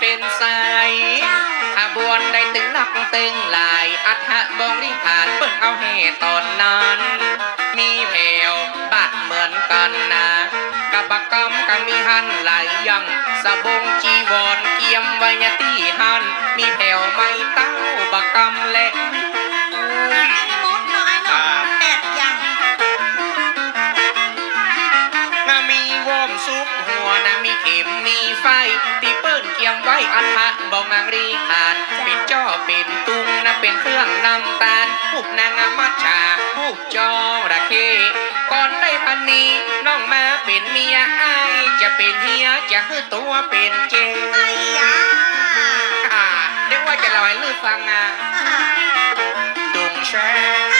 เป็นสายขบวนได้ตึงนักตึงหลาย อัฐบองลิผ่านเปิดเอาเหตตอนนั้น มีแผ่วบัดเหมือนกันนะกะบบักกำกะมีหันไหลยัง สะบงจีวรเกียมไวยตี อัฐบองนางรีขานเป็นจ้อเป็นตุงนะเป็นเครื่องนำตาลผูกนางมัจฉาผูกจอระเคก่อนได้พันนี้น้องมาเป็นเมียไอายจะเป็นเฮียจะฮือตัวเป็นเจไอ้ยาอ่าเรียกว่าจะเล่าให้ลือฟังอะตุงแช่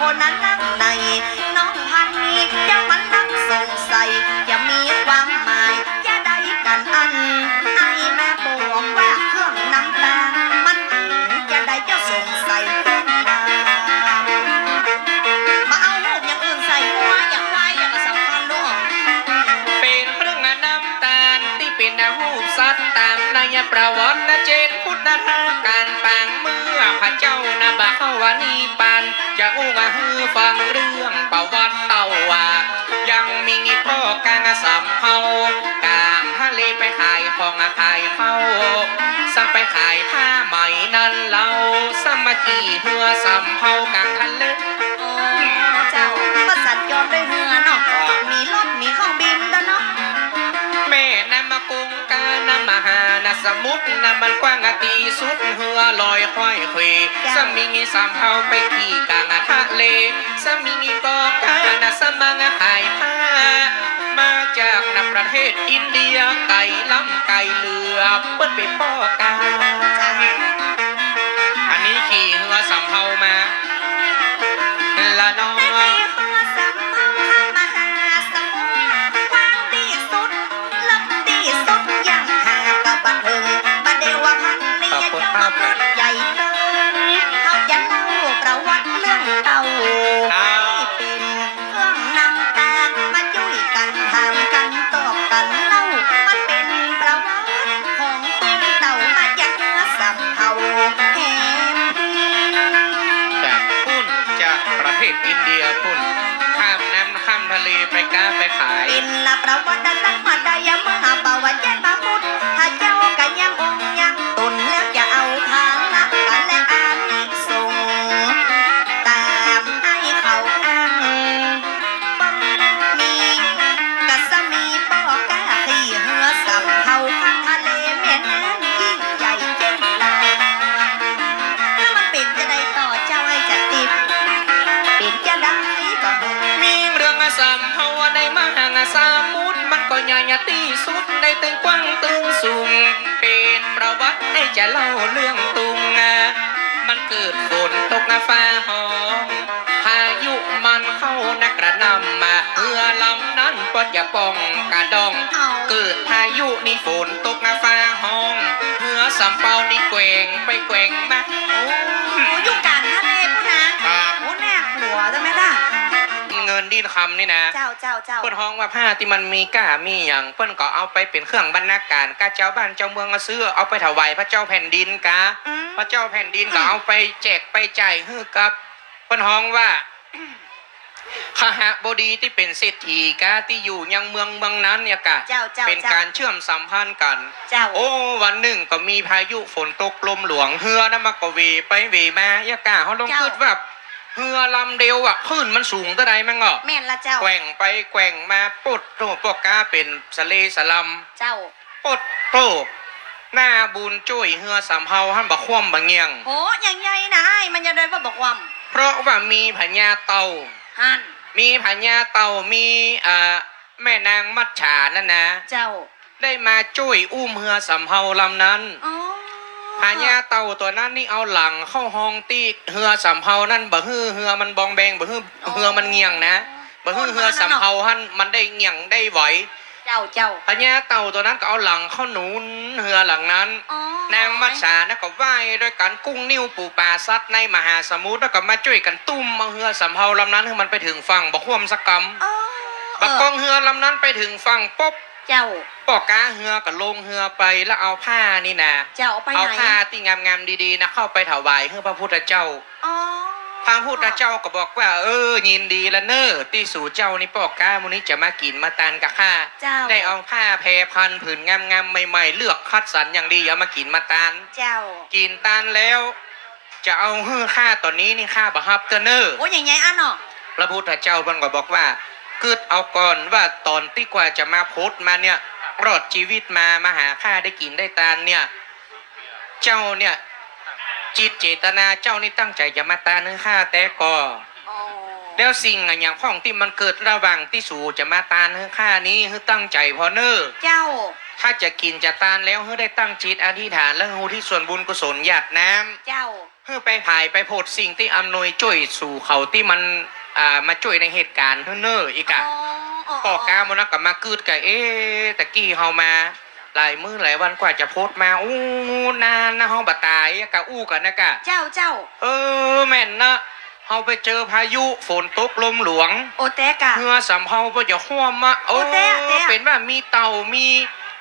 คนนั้นนั่งในน้องพันนี้จะมันนั่งสงสัยจะมีความหมายจะได้กันอันไอแม่บอกว่าเครื่องน้ำตาลมันถึงจะได้เจ้าสงสัยขึ้นมามาเอาหูปอย่างอื่นใส่หัวอย่างควายอย่างกสำคัญด้วยเป็นเครื่องน้ำตาลที่เป็นหูสัตว์ตามนายประวัตินะเจนพุทธทาการ ฟังเรื่องประวัติเต่าว่ายังมีพ่อกางสำเภากางทะเลไปขายของขายเข้าซ้ำไปขายผ้าไหมนั่นเราสามัคคีเหือสำเภากางทะเล สมุทรนำมันกว้างอาตีสุดเหือลอยค่อยเคยสมิงสามเฮาไปขี่กลางทะเลสมิงกอกานะสมังหายผ้ามาจากนับประเทศอินเดียไก่ล้ำไก่เหลือเปิ้นไปป้อกาจ้าอันนี้ขี่เหือสำเภามา ขาย เป็นละประวัติ ก็ใหญ่ที่สุดในตึงกว้างตึงสูง เป็นประวัติให้จะเล่าเรื่องตุงอะมันเกิดฝนตกฟ้าห้องพายุมันเข้านักกระนำมาเรือลำนั้นปดอย่าป้องกระดอง เกิดพายุนี่ฝนตกนาฟ้าห้องเรือสำเภานี่แกว่งไปแกว่งมา คำนี่นะ เจ้าเจ้าเจ้า เปิ้นห้องว่าผ้าที่มันมีก้ามีอย่างเปิ้นก็เอาไปเป็นเครื่องบรรณาการกาเจ้าบ้านเจ้าเมืองมาซื้อเอาไปถวายพระเจ้าแผ่นดินกาอืม พระเจ้าแผ่นดินก็เอาไปแจกไปจ่ายให้กับเปิ้นห้องว่าขหบดีที่เป็นเศรษฐีกาที่อยู่ยังเมืองเมืองนั้นเนี่ยกะเจ้าเจ้าเป็นเจ้าการเชื่อมสัมพันธ์กัน เจ้า โอ้วันหนึ่งก็มีพายุฝนตกลมหลวงเฮือนะมักก็เวไปเวมายากาเขาลงเจ้า คิดว่า เฮือลำเดียวอะคลื่นมันสูงเท่าใดมั้งอะแม่นละเจ้า แกว่งไปแกว่งมาปุดโตพวกกาเป็นสะเลสลัมเจ้าปดโตหน้าบุญจุ้ยเฮือสำเภาหันบักคว่ำบักเงียง โหอย่างใหญ่นะไอ้มันจะได้ว่าบอกความเพราะว่ามีพญาเต่า หันมีพญาเต่ามีอ่าแม่นางมัดฉานั่นนะ เจ้าได้มาจุ้ยอุ้มเฮือสำเภาลำนั้น อ๋อ พญาเต่าตัวนั้นนี่เอาหลังเข้าห้องตีเฮือสำเภานั่นบ่ฮือเฮือมันบองแบงบ่ฮือเฮือมันเงียงนะบ่ฮือเฮือสำเภาหันมันได้เงียงได้ไหวเจ้าเจ้าพญาเต่าตัวนั้นก็เอาหลังเข้าหนุนเฮือหลังนั้นอ๋อนางมัจฉานะก็ว่ายด้วยกันกุ้งนิ้วปูปลาซัดในมหาสมุทรแล้วก็มาช่วยกันตุ้มเอาเรือสำเภาลำนั้นให้มันไปถึงฝั่งบักคว่ำสกกรรมอ๋อบักกองเรือลำนั้นไปถึงฝั่งปุ๊บ เจ้าปอกกาเรือก็ลงเรือไปแล้วเอาผ้านี่นะเจ้าเอาไปเอาไหนผ้าที่งามๆดีๆนะเข้าไปถวายให้พระพุทธเจ้าอ๋อพระพุทธเจ้าก็บอกว่า เออ ยินดีละเนอที่สู่เจ้านี่ปอกกามุนี้จะมากินมาตานกับข้าเจ้าได้เอาผ้าแพรพันผืนงามๆใหม่ๆ เลือกคัดสรรอย่างดีเอามากินมาตานเจ้า กินตานแล้ว จะเอาเฮือค่าตอนนี้นี่ค่าบะฮับเตอร์เนอร์โอ้อย่างใหญ่อันเนาะพระพุทธเจ้าเพิ่นก็บอกว่า คืดเอาก่อนว่าตอนที่กว่าจะมาโพสต์มาเนี่ยรอดชีวิตมามาหาข้าได้กินได้ตานเนี่ย เจ้าเนี่ยจิตเจตนาเจ้านี่ตั้งใจจะมาตานเนื้อข้าแต่ก่ออ๋อแล้วสิ่งอะอย่างพ้องที่มันเกิดระหว่างที่สู่จะมาตานเนื้อข้านี้คือตั้งใจพอเนอร์เจ้า ถ้าจะกินจะตานแล้วเฮ้ได้ตั้งจิตอธิษฐานและหูที่ส่วนบุญกุศลหยาดน้ำเจ้าเพื่อไปผายไปโพดสิ่งที่อำนวยช่วยสู่เขาที่มัน อ่ามาช่วยในเหตุการณ์เฮ้อเนออีกอะอ๋อปอกกามันนะกับมากึดกับเอ๊ะตะกี้เฮามาหลายมื้อหลายวันกว่าจะโพสต์มาอู้นานนะเฮาบ่ตายอะกะอู้กันนะกะ เจ้าเจ้า เออแม่นนะเฮาไปเจอพายุฝนตกลมหลวง โอแตกะเฮือสำเภาบ่จะห่วมอะโอ้โอ้แตะแตะเป็นว่ามีเต่ามี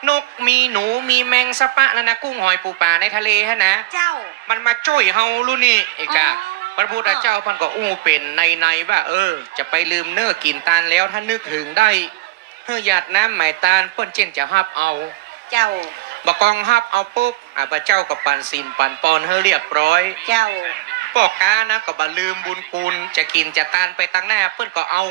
นกมีหนูมีแมงสะปะแล้วนะกุ้งหอยปูปลาในทะเลฮะนะ เจ้า มันมาช่วยเฮารู้นี่เอกะอ๋อ พระพุทธเจ้าพันก็อู้เป็นในในๆว่า เออ จะไปลืมเนื้อกินตาลแล้วถ้านึกถึงได้เฮือหยาดน้ำหมายตาลเปิ้นเจนจะฮับเอา เจ้าบกองฮับเอาปุ๊บอะพระเจ้ากับปันสินปันปอนเฮอเรียบร้อย เจ้าปอกกานะก็บ่ลืมบุญคุณจะกินจะตาลไปตั้งหน้าเปิ้นก็เอา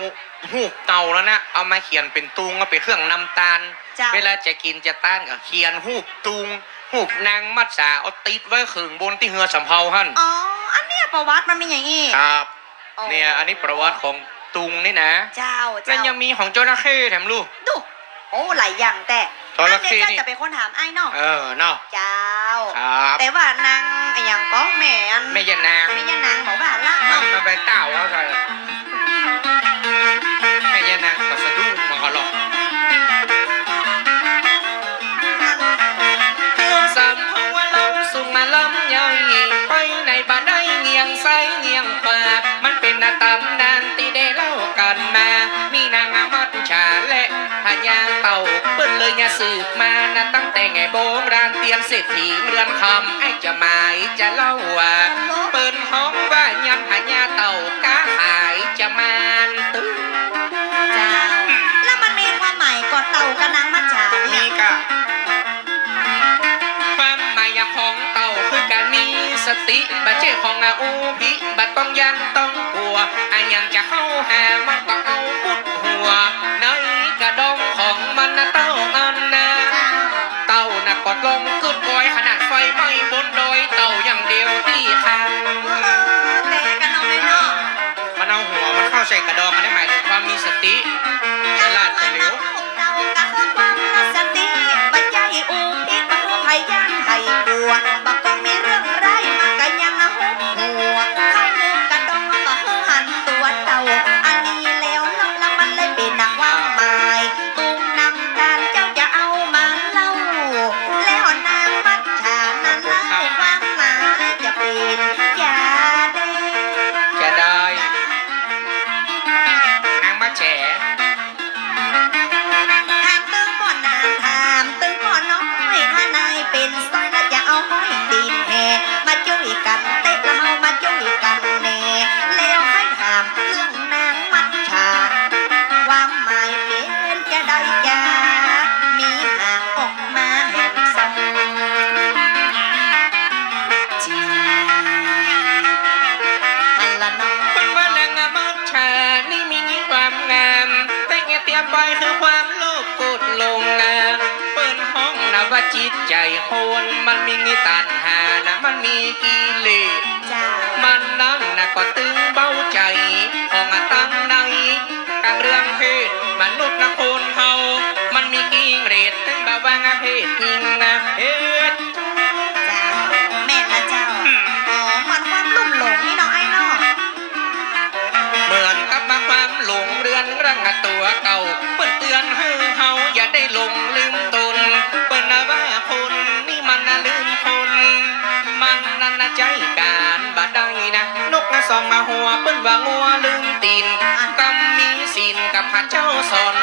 หูบเตาแล้วนะเอามาเขียนเป็นตุงเอาไปเครื่องนำตาลเจ้าเวลาจะกินจะต้านก็เขียนหูบตุงหูบนางมัดสาเอาติดไว้ขึงบนที่เฮือสำเภาหั่นอ๋ออันเนี้ย ประวัติมันมีอย่างงี้ครับอ๋อเนี่ยอันนี้ประวัติของตุงนี่นะ เจ้าแล้วเจ้ายังมีของจระเข้แถมลูกดูโอ้หลายอย่างแต่จระเข้อันนี่เนี้ยจะเป็นคนถามไอ้เนาะเออเนาะเจ้าครับแต่ว่านางไอ้อย่างก็แม่อันไม่ยานางไม่ยานางบอกว่าละมันเนาะมันไปเต่าเขาใส่ อย่าสืบมานะตั้งแต่ไงโบราณเตียนเศรษฐีเรือนคำไอ้จะหมายจะเล่าว่าเปิ้นห้องว่ายังพญาเต่ากาหายจะมานตึ้งเจ้าแล้วมันมีความหมายก่อนเต่ากับนางมัจฉามีเนี่ยกะความหมายของเต่าคือการมีสติบัจเจของอาอูพิบัดต้องยันต้องกลัวอันยังจะเข้าหามันก็เอามุดหัว ต่าน่ะกดลงกึดกอยขนาดไฟไหม้บนดอยเต่าอย่างเดียวที่คางเออแต่กันเอาไหมเนาะมันเอาหัวมันเข้าใส่กระดองมันได้หมายถึงความมีสติ คือความโลภกดลงงาเปิ้นห้องนะจิตใจคนมันมีงิตันหานะมันมีกิเลสเจ้ามันนั่งนะก็ตึงเบาใจของอะตั้งในกลางเรื่องเพศมนุษย์นะคน องมาหัวเปิ้นว่างัวลืมตีนกำมีศีลกับพระเจ้าสอน